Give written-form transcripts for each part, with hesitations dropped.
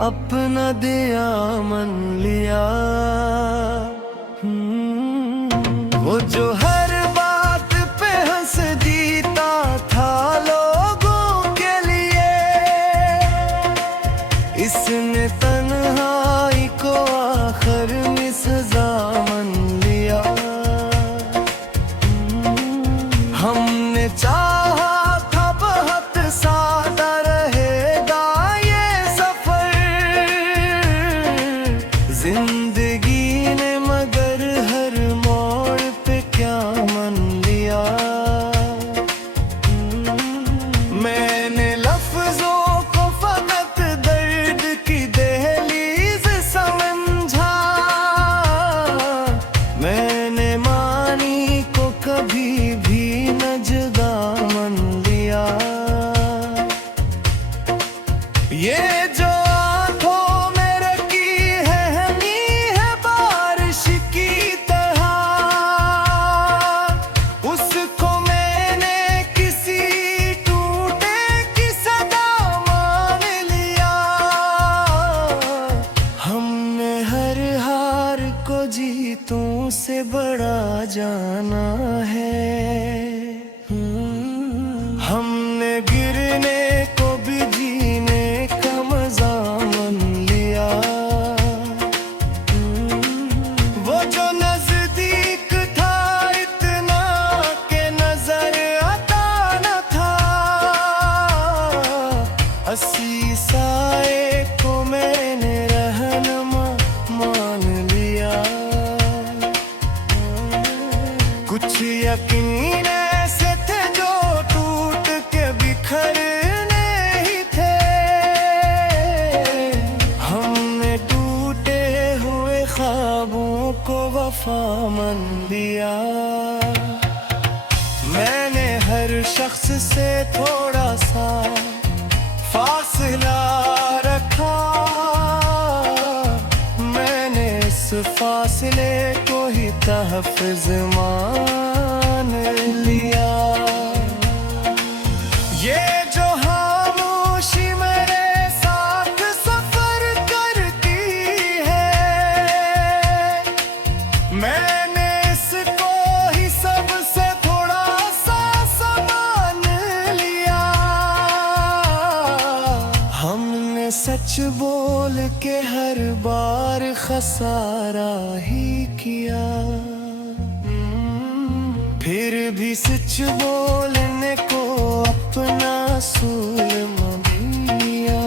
अपना दिया मन लिया। वो जो हर बात पे हंस जीता था लोगों के लिए, इसने तन्हाई को आखिर में सजा मान लिया। हमने चाहा था बहुत सादा रहेगा ये सफर, जिंदगी ने मगर हर मोड़ पे क्या मन लिया। मैंने लफ्जों को फकत दर्द की दहलीज समझा, मैंने मानी को कभी भी न जुदा मन लिया। ये जो आंखों में रखी है बारिश की तरह, उसको मैंने किसी टूटे की सदा मान लिया। हमने हर हार को जीतों से बड़ा जाना है। हमने गिरने को भी जीने का मजा मन लिया। वो जो नजदीक था इतना के नजर आता न था, हंसी साए को मैंने रहनुमा मान लिया। कुछ यकीन ऐसे थे जो टूट के बिखरने ही थे, हमने टूटे हुए ख्वाबों को वफा मान लिया। मैंने हर शख्स से थोड़ा सा फासला रखा, मैंने इस फासले को ही तहफ़्फ़ुज़ मान लिया। ये जो खामोशी मेरे साथ सफर करती है, मैंने इसको ही सबसे थोड़ा सा सामान लिया। हमने सच बोल के हर बार खसारा ही किया, फिर भी सच बोलने को अपना असूल मान लिया।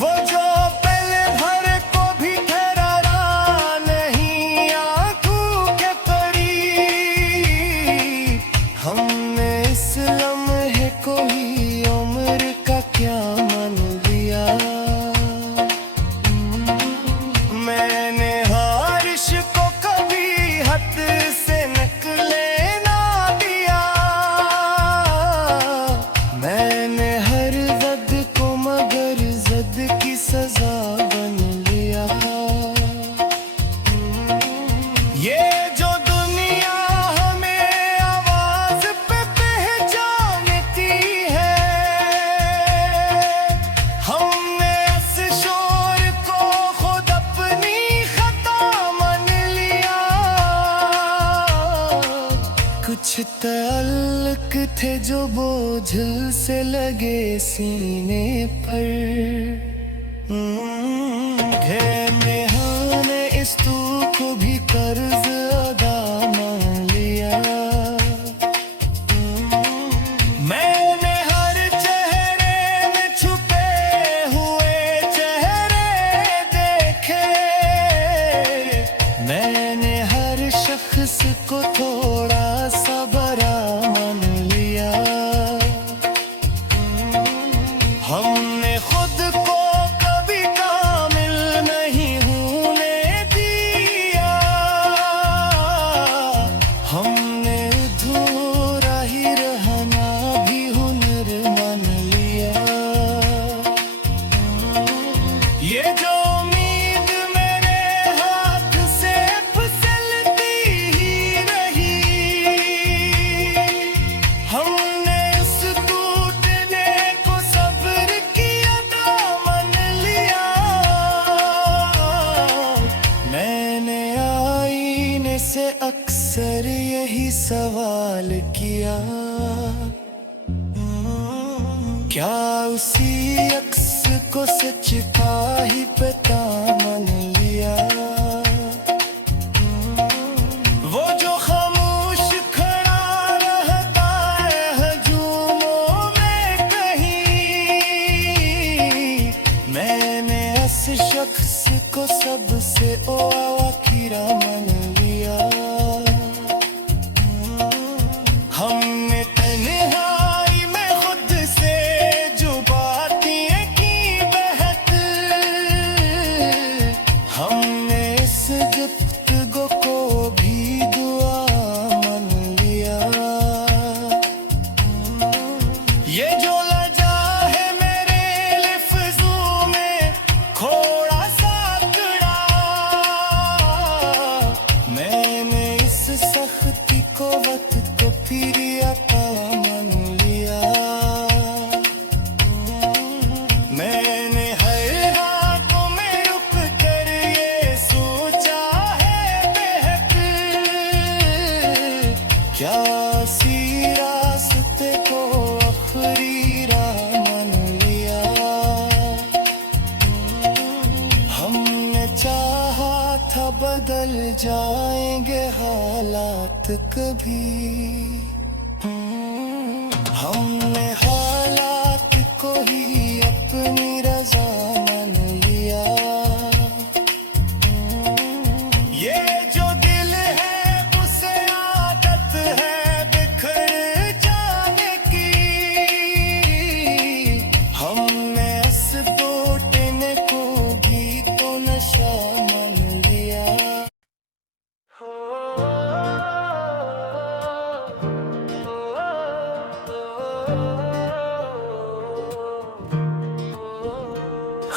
वो जो पल भर को भी ठहरा नहीं आंखों के करीब, हमने इस लम्हे को ही उम्र का क्या मान लिया। मैंने हारिश को कभी हद से निकले ना दिया, मैंने हर जद को मगर जद की सजा बन लिया। ये जो दुनिया हमें आवाज पे पहचानती है, हमने इस शोर को खुद अपनी खता मान लिया। कुछ तअल्लुक थे जो बोझल से लगे सीने पर, घेरने हमने इस तू को भी कर्ज अदा मान लिया। मैंने हर चेहरे में छुपे हुए चेहरे देखे, मैंने हर शख्स को थोड़ा सा बड़ा मान लिया। हमने खुद को कभी कामिल नहीं मैंने आईने से अक्सर यही सवाल किया, क्या उसी अक्स को सच का ही पता मान लिया। वो जो खामोश खड़ा रहता है हजूमों में कहीं, मैंने इस शख्स को सबसे आखिरा मान लिया। हमने तन्हाई में खुद से जो बातें की बहक, हमने इस गुफ्तगू को भी दुआ मान लिया। ये जो लजा है मेरे लफ्ज़ों में खोड़ा साकड़ा, मैंने इस सख्ती को वक्त को फिर अता मान लिया। मैंने हर रातों में रुक कर ये सोचा है बहक, क्या सी रास्ते को आखिरी राह मान लिया। हमने चाहा था बदल जाएंगे हालात कभी, हमने हालात को ही अपनी रजा मान लिया। ये जो दिल है उसे आदत है बिखर जाने की, हमने इस टूटने को भी तो नशा मान लिया।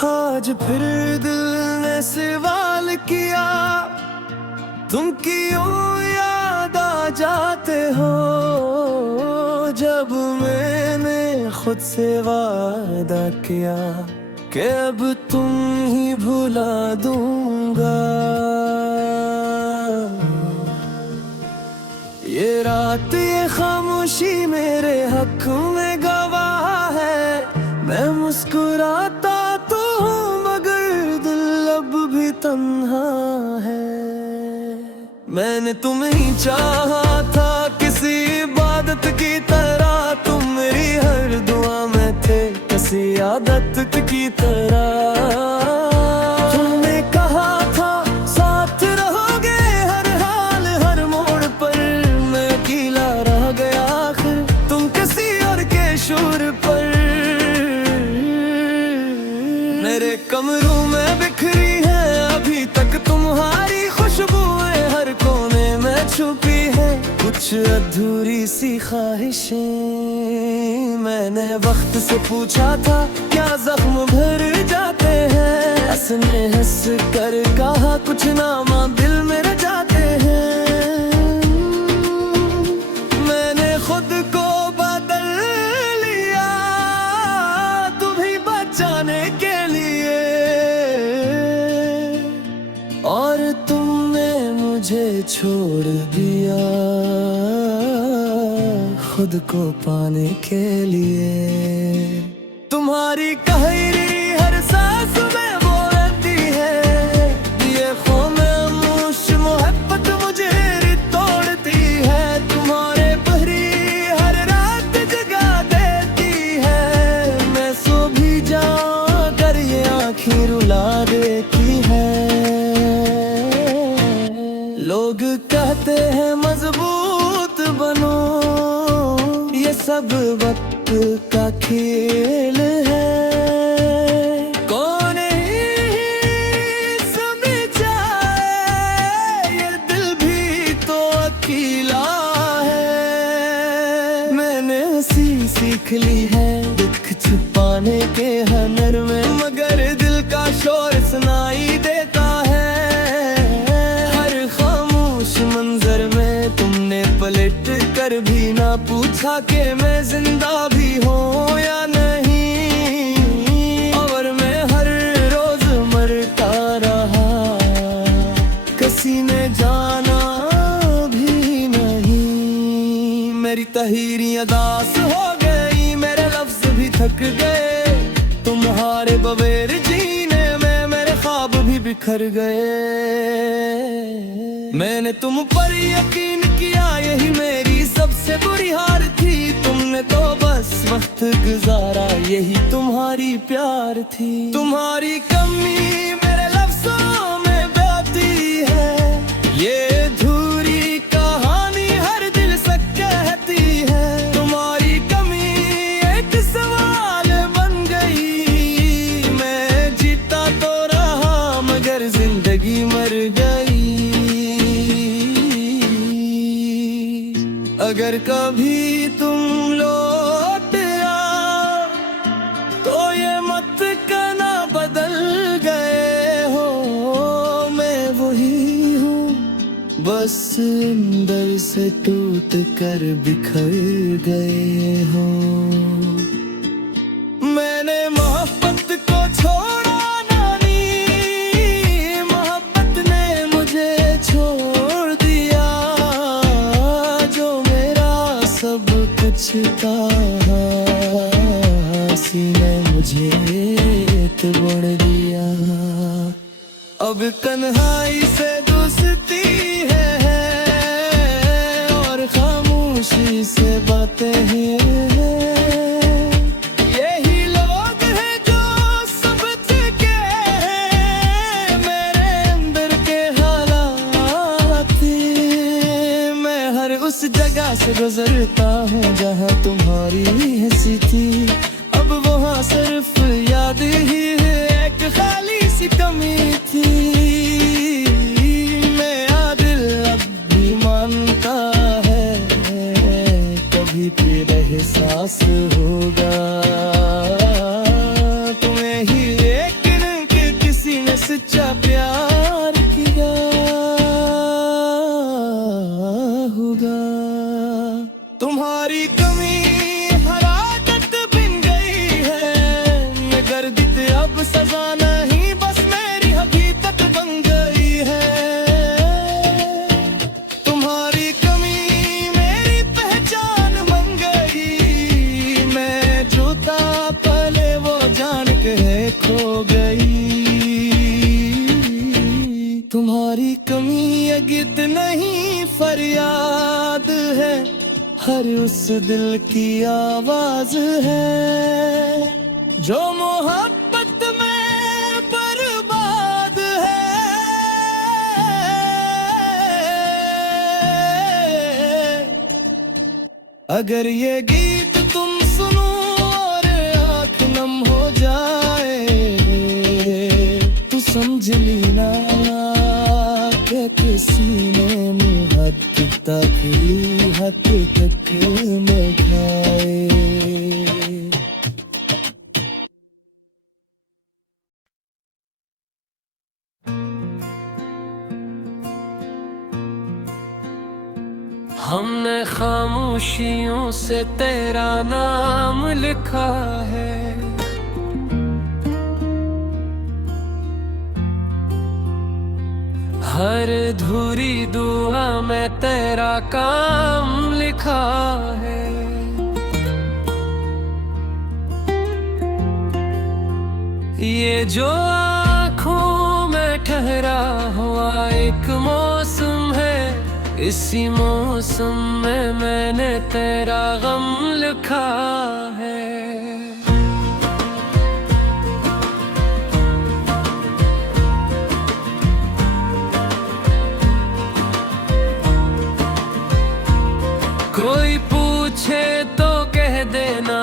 आज फिर दिल ने सवाल किया, तुम क्यों याद आ जाते हो, जब मैंने खुद से वादा किया कि अब तुम ही भुला दूंगा। ये रात ये खामोशी मेरे हक में गवाह है, मैं मुस्कुराता तो हूँ मगर दिल अब भी तन्हा है। मैंने तुम्हें चाहा था किसी इबादत की तरह, तुम मेरी हर दुआ में थे किसी आदत की तरह। तुमने कहा था साथ रहोगे हर हाल हर मोड़ पर, मैं अकेला रह गया आखिर तुम किसी और के शोर पर। मेरे कमरों में बिखरी है अभी तक तुम्हारी खुशबुएं, हर कोने में छुपी है कुछ अधूरी सी ख्वाहिशें। मैंने वक्त से पूछा था क्या जख्म भर जाते हैं, हंसने हंस कर कहा कुछ नामा दिल में रह जाते हैं। मैंने खुद को बदल लिया तुम्हें बचाने के लिए, और तुमने मुझे छोड़ दिया खुद को पाने के लिए। तुम्हारी कहरी हर सांस में वो रहती है, ये खामोश मोहब्बत मुझे तोड़ती है। तुम्हारे पहरी हर रात जगा देती है, मैं सो भी जाऊं कर ये आँखें रुला देती है। लोग कहते हैं मजबूत बनो, ये सब वक्त का खेल है। कौन ही समझ जाए ये दिल भी तो अकेला है। मैंने हंसी सीख ली है दुख छुपाने के हुनर में, मगर दिल का शोर सुनाई देता है। हर खामोश मंजर में तुमने पलट कर भी ना पूछा कि मैं जिंदा भी हूँ या नहीं, और मैं हर रोज मरता रहा किसी ने जाना भी नहीं। मेरी तहरीरें दास हो गई, मेरे लफ्ज भी थक गए, तुम्हारे बगैर जीने में मेरे ख्वाब भी बिखर गए। मैंने तुम पर यकीन किया, यही मेरी सबसे बुरी हार थी। तुमने तो बस वक्त गुजारा, यही तुम्हारी प्यार थी। तुम्हारी कमी मेरे लफ्जों में बहती है, ये अधूरी कहानी हर दिल से कहती है। तुम्हारी कमी एक सवाल बन गई, मैं जीता तो रहा मगर जिंदगी मर गई। अगर कभी तुम लौट आओ तो ये मत कहना बदल गए हो, मैं वही हूँ बस अंदर से टूट कर बिखर गए हो। मैंने मोहब्बत को छोड़ा नानी, मोहब्बत ने मुझे छोड़ दिया। जो मेरा सब कुछ था सीने मुझे तोड़ दिया। अब तन्हाई से दोस्ती है और खामोशी से बातें हैं। यही लोग हैं जो सब के हैं मेरे अंदर के हालात। मैं हर उस जगह से गुजरता हूँ जहाँ तुम्हारी हंसी थी, अब वहाँ सिर्फ याद ही है, एक खाली सी कमी थी। मेरा दिल अब भी मानता है कभी फिर एहसास होगा तुम्हें ही, लेकिन कि किसी ने सच्चा प्यार किया होगा। तुम्हारी कमी अब सजा नहीं, बस मेरी हकीकत बन गई है। तुम्हारी कमी मेरी पहचान बन गई, मैं जो था पहले वो जान के खो गई। तुम्हारी कमी अगित नहीं फरियाद है, हर उस दिल की आवाज है जो मोहब्बत में बर्बाद है। अगर ये गीत तुम सुनो और आँख नम हो जाए तो समझ लेना कि किसी ने मुहब्बत तक हद तक में खाए। हमने खामोशियों से तेरा नाम लिखा है, हर अधूरी दुआ में तेरा काम लिखा है। ये जो आँखों में ठहरा हुआ एक मौसम है, इसी मौसम में मैंने तेरा गम लिखा है। कोई पूछे तो कह देना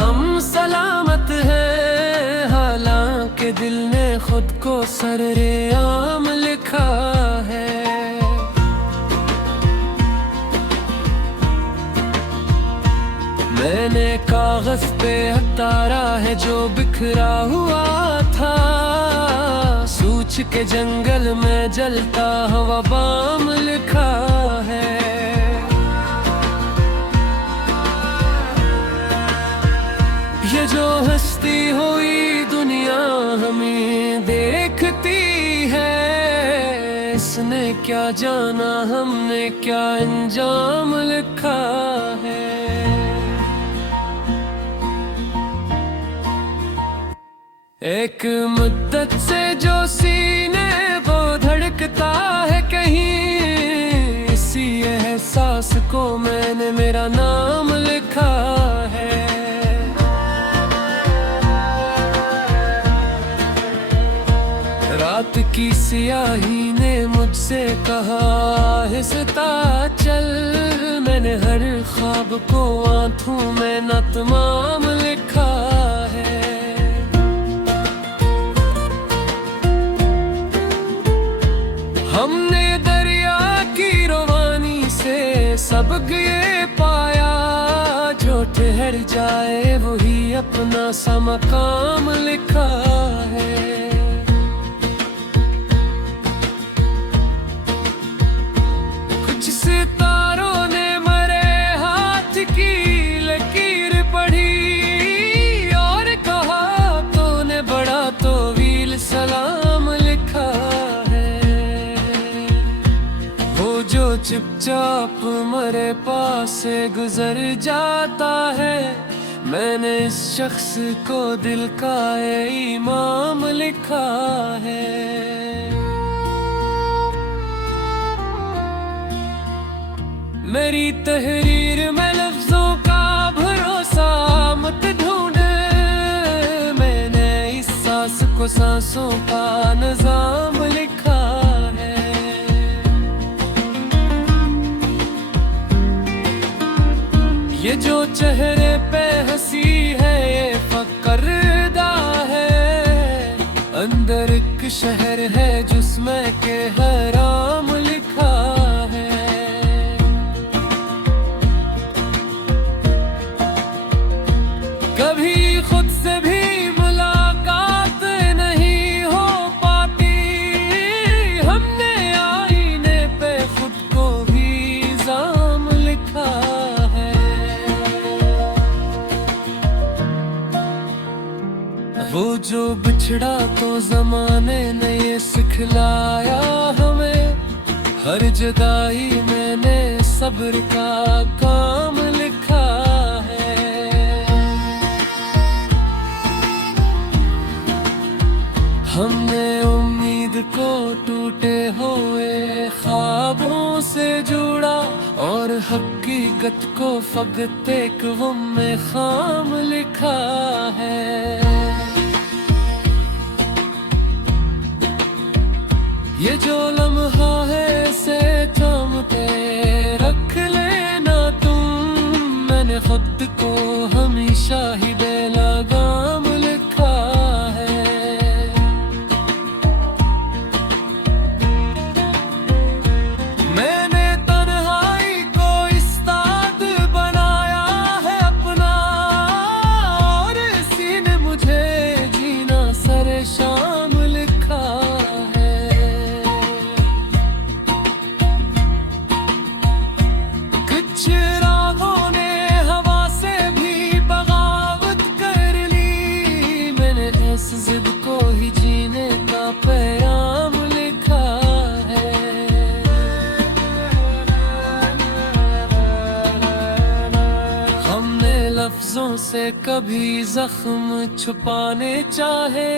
हम सलामत हैं, हालांकि दिल ने खुद को सरेआम लिखा है। मैंने कागज पे उतारा है जो बिखरा हुआ था, सूच के जंगल में जलता हुआ बाम लिखा है। ये जो हस्ती हुई दुनिया हमें देखती है, इसने क्या क्या जाना हमने क्या अंजाम लिखा है। एक मुद्दत से जो सीने वो धड़कता है कहीं, इसी एहसास को मैंने मेरा नाम लिखा है। रात की सियाही ने मुझसे कहा आहिस्ता चल, मैंने हर ख्वाब को आंखों में न तमाम लिखा है। हमने दरिया की रवानी से सबक ये पाया, जो ठहर जाए वही अपना सा मकाम लिखा है। कुछ सितारों ने मरे हाथ की लकीर पढ़ी और कहा तूने बड़ा तो वील सलाम लिखा है। वो जो चुपचाप मरे पास से गुजर जाता है, मैंने इस शख्स को दिल का इमाम लिखा है। मेरी तहरीर में लफ्जों का भरोसा मत ढूंढे, मैंने इस सांस को सांसों का निजाम लिखा है। ये जो चेहरे पे हंसी है ये फकरदा है, अंदर एक शहर है जिसमें के हराम लिखा है। कभी खुद से भी मुलाकात नहीं हो पाती, हमने आईने पे खुद को भी इल्जाम लिखा है। वो जो बिछड़ा तो जमाने ने ये सिखलाया हमें, हर जुदाई मैंने सब्र का काम लिखा है। हमने उम्मीद को टूटे हुए ख्वाबों से जोड़ा और हकीकत को फकत एक गम में खाम लिखा है। ये जो लम्हा है इसे थाम के रख लेना तुम, मैंने खुद को हमेशा ही बेलगाम लिखा है। मैंने तन्हाई को इस्ताद बनाया है अपना, और इसी ने मुझे जीना सरे शाम लिखा है। रागों ने हवा से भी बगावत कर ली, मैंने इस जिद को ही जीने का पैगाम लिखा है। हमने लफ्जों से कभी जख्म छुपाने चाहे,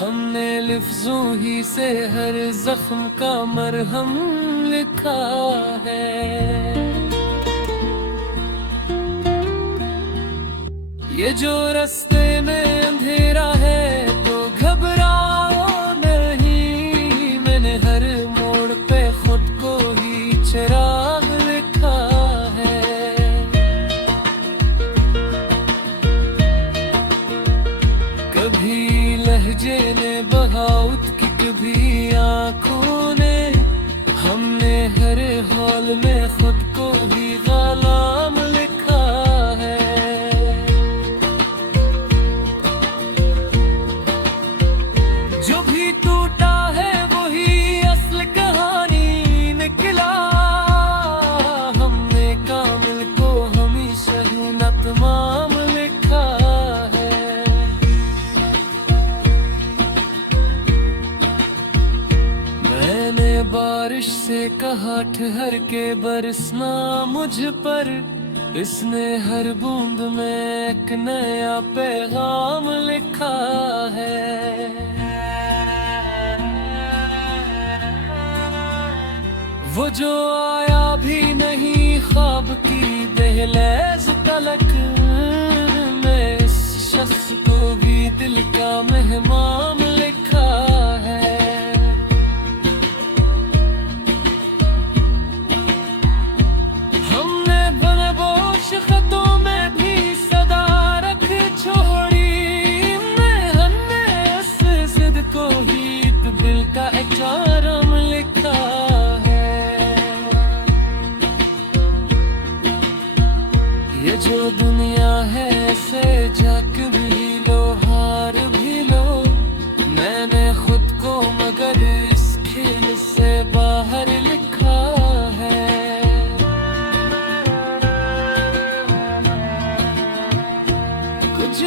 हमने लफ्जों ही से हर जख्म का मरहम लिखा है। ये जो रास्ते में अंधेरा है तो घबराओ नहीं, मैंने हर मोड़ पे खुद को ही चिराग लिखा है। कभी लहजे ने बगावत की कभी आंखों ने, हमने हर हाल में खुद को ही गुलाम लिखा है। से कहा ठहर के बरसना मुझ पर, इसने हर बूंद में एक नया पैगाम लिखा है। वो जो आया भी नहीं ख्वाब की दहलीज तलक में, इस शख्स को भी दिल का मेहमान लिखा है। हमने बनबोश खतों में भी सदा रख छोड़ी, हमने इस जिद को ही दिल का एक चारम लिखा है। ये जो दुनिया है से झक भी लो, हार भी लो, मैंने खुद को मगर इस खेल से बाहर लिखा है। कुछ